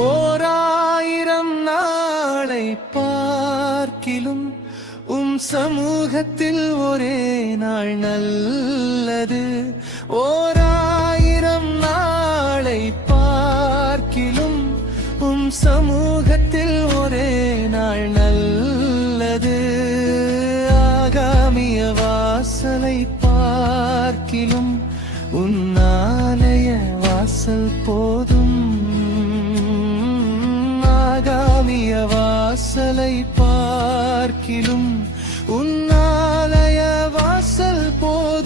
ஓராயிரம் நாளை பார்க்கிலும் சமூகத்தில் ஒரே நாள் நல்லது. ஓராயிரம் நாளை பார்க்கிலும் சமூகத்தில் ஒரே நாள் நல்லது. ஆகாமிய வாசலை பார்க்கிலும் உன்னாலய வாசல் போதும். ஆகாமிய வாசலை பார்க்கிலும் உன்னாலய வாசல் போதும்.